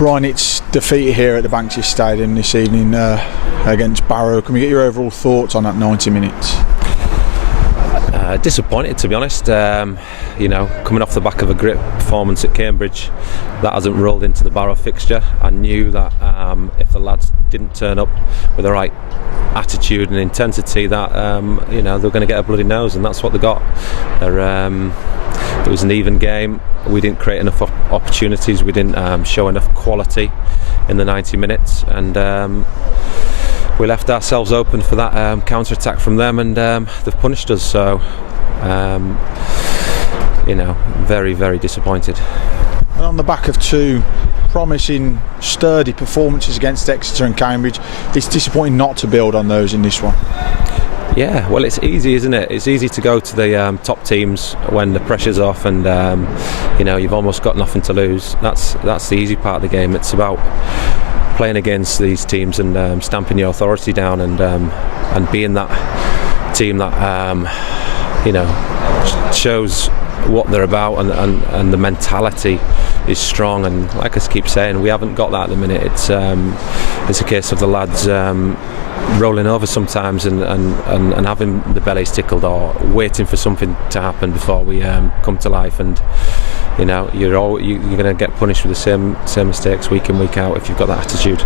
Brian, it's defeated here at the Banksia Stadium this evening against Barrow. Can we get your overall thoughts on that 90 minutes? Disappointed, to be honest. Coming off the back of a great performance at Cambridge, that hasn't rolled into the Barrow fixture. I knew that if the lads didn't turn up with the right attitude and intensity, that they were going to get a bloody nose, and that's what they got. It was an even game. We didn't create enough opportunities. We didn't show enough quality in the 90 minutes, and we left ourselves open for that counter-attack from them, and they've punished us. So, very, very disappointed. And on the back of two promising, sturdy performances against Exeter and Cambridge, it's disappointing not to build on those in this one. Yeah, well, it's easy, isn't it? It's easy to go to the top teams when the pressure's off, and you've almost got nothing to lose. That's the easy part of the game. It's about playing against these teams and stamping your authority down, and being that team that shows what they're about, and the mentality is strong. And like I keep saying, we haven't got that at the minute. It's a case of the lads rolling over sometimes and having the bellies tickled, or waiting for something to happen before we come to life. And you're going to get punished with the same mistakes week in, week out if you've got that attitude.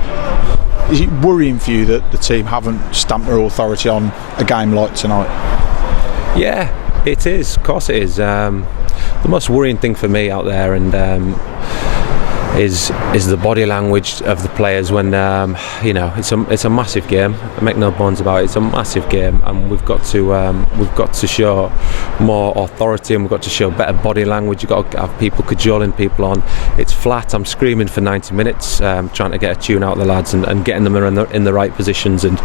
Is it worrying for you that the team haven't stamped their authority on a game like tonight? Yeah, it is. Of course it is. The most worrying thing for me out there is the body language of the players when it's a massive game. Make no bones about it. It's a massive game, and we've got to show more authority, and we've got to show better body language. You've got to have people cajoling people on. It's flat. I'm screaming for 90 minutes, trying to get a tune out of the lads and getting them in the right positions and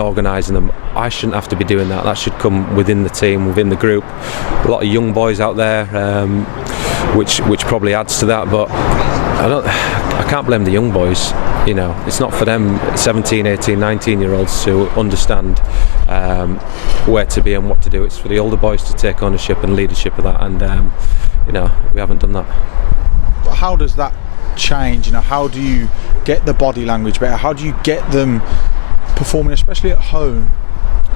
organising them. I shouldn't have to be doing that. That should come within the team, within the group. A lot of young boys out there, which probably adds to that, but I can't blame the young boys. It's not for them 17, 18, 19-year-olds to understand where to be and what to do. It's for the older boys to take ownership and leadership of that, and we haven't done that. But how does that change? How do you get the body language better? How do you get them performing, especially at home?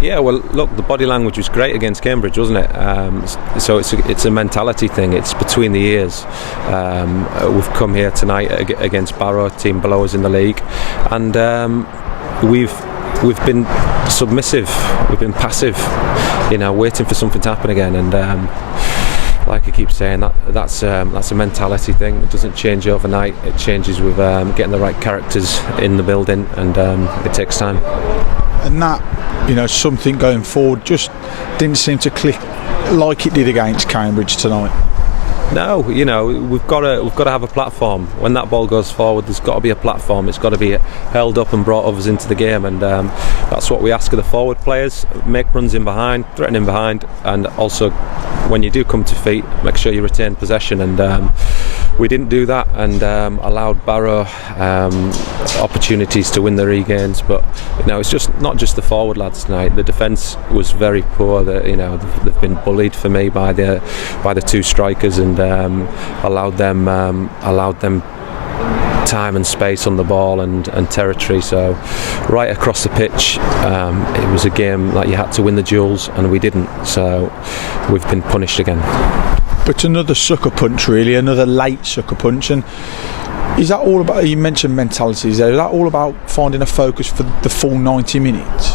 Yeah, well, look, the body language was great against Cambridge, wasn't it? So it's a mentality thing. It's between the ears. We've come here tonight against Barrow, a team below us in the league, and we've been submissive. We've been passive, waiting for something to happen again. And like I keep saying, that's a mentality thing. It doesn't change overnight. It changes with getting the right characters in the building, and it takes time. And that, something going forward just didn't seem to click like it did against Cambridge tonight. No, we've got to have a platform. When that ball goes forward, there's got to be a platform. It's got to be held up and brought others into the game, and that's what we ask of the forward players. Make runs in behind, threaten in behind, and also when you do come to feet, make sure you retain possession. And we didn't do that, and allowed Barrow opportunities to win the regains. But it's just not just the forward lads tonight. The defence was very poor. They've been bullied for me by the two strikers, and allowed them time and space on the ball and territory. So right across the pitch, it was a game that you had to win the duels, and we didn't. So we've been punished again. But another sucker punch, really, another late sucker punch. And is that all about, you mentioned mentalities there, is that all about finding a focus for the full 90 minutes?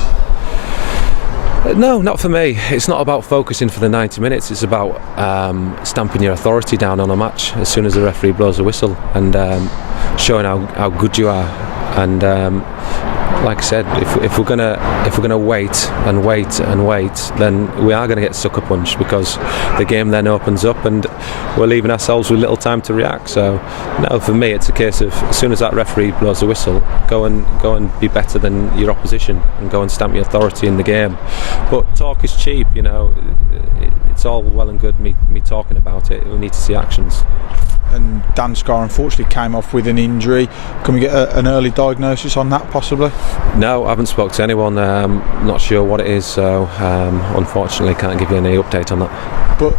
No, not for me. It's not about focusing for the 90 minutes. It's about stamping your authority down on a match as soon as the referee blows a whistle, and showing how good you are. And like I said, if we're gonna wait and wait and wait, then we are going to get sucker punched, because the game then opens up and we're leaving ourselves with little time to react. So no, for me, it's a case of as soon as that referee blows the whistle, go and be better than your opposition, and go and stamp your authority in the game. But talk is cheap, it's all well and good me talking about it. We need to see actions. And Dan Scarr unfortunately came off with an injury. Can we get an early diagnosis on that possibly? No, I haven't spoke to anyone. Not sure what it is, so unfortunately can't give you any update on that. But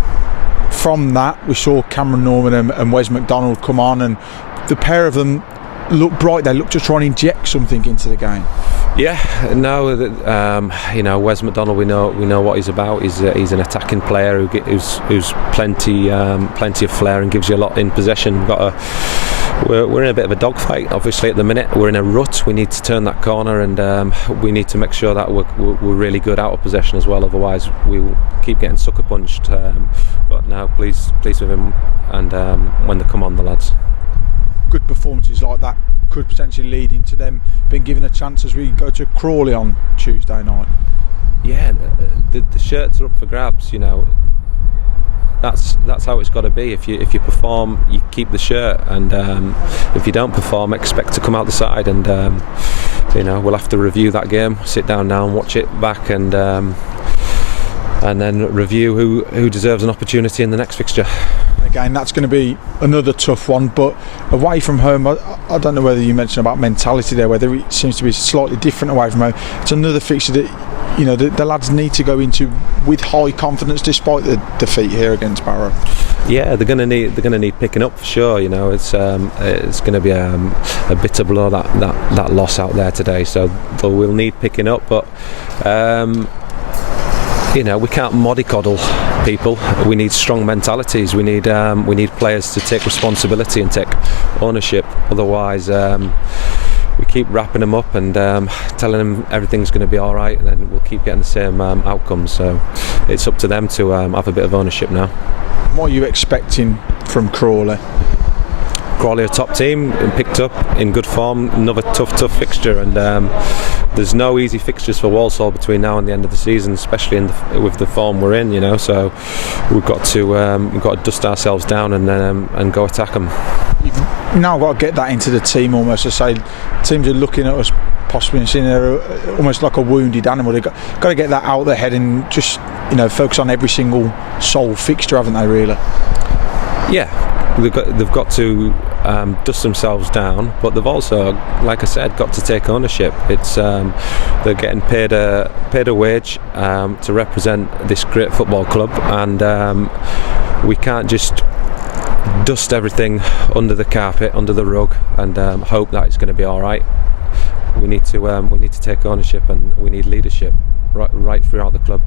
from that, we saw Cameron Norman and Wes McDonald come on, and the pair of them look bright. They look to try and inject something into the game. Yeah, no, Wes McDonald. We know what he's about. He's an attacking player who's plenty of flair and gives you a lot in possession. We're in a bit of a dogfight, obviously, at the minute. We're in a rut. We need to turn that corner, and we need to make sure that we're really good out of possession as well. Otherwise, we will keep getting sucker punched. But now, please with him, and when they come on, the lads. Good performances like that could potentially lead into them being given a chance as we go to Crawley on Tuesday night. Yeah, the shirts are up for grabs. That's how it's got to be. If you perform, you keep the shirt, and if you don't perform, expect to come out the side. And we'll have to review that game, sit down now and watch it back, and then review who deserves an opportunity in the next fixture. Again, that's going to be another tough one, but away from home, I don't know whether you mentioned about mentality there, whether it seems to be slightly different away from home. It's another fixture that the lads need to go into with high confidence, despite the defeat here against Barrow. Yeah, they're going to need picking up for sure. It's going to be a bitter blow that loss out there today. So we'll need picking up, but. We can't mollycoddle people. We need strong mentalities. We need players to take responsibility and take ownership. Otherwise, we keep wrapping them up and telling them everything's going to be all right, and then we'll keep getting the same outcomes. So it's up to them to have a bit of ownership now. What are you expecting from Crawley? Crawley, a top team, picked up in good form. Another tough fixture, and there's no easy fixtures for Walsall between now and the end of the season, especially with the form we're in. So we've got to dust ourselves down and go attack them. You've now got to get that into the team almost. To say teams are looking at us possibly and seeing they're almost like a wounded animal. They've got to get that out of their head and just focus on every single sole fixture, haven't they? Really? Yeah. They've got to dust themselves down, but they've also, like I said, got to take ownership. It's they're getting paid a wage to represent this great football club, and we can't just dust everything under the carpet, under the rug, and hope that it's going to be all right. We need to take ownership, and we need leadership right throughout the club.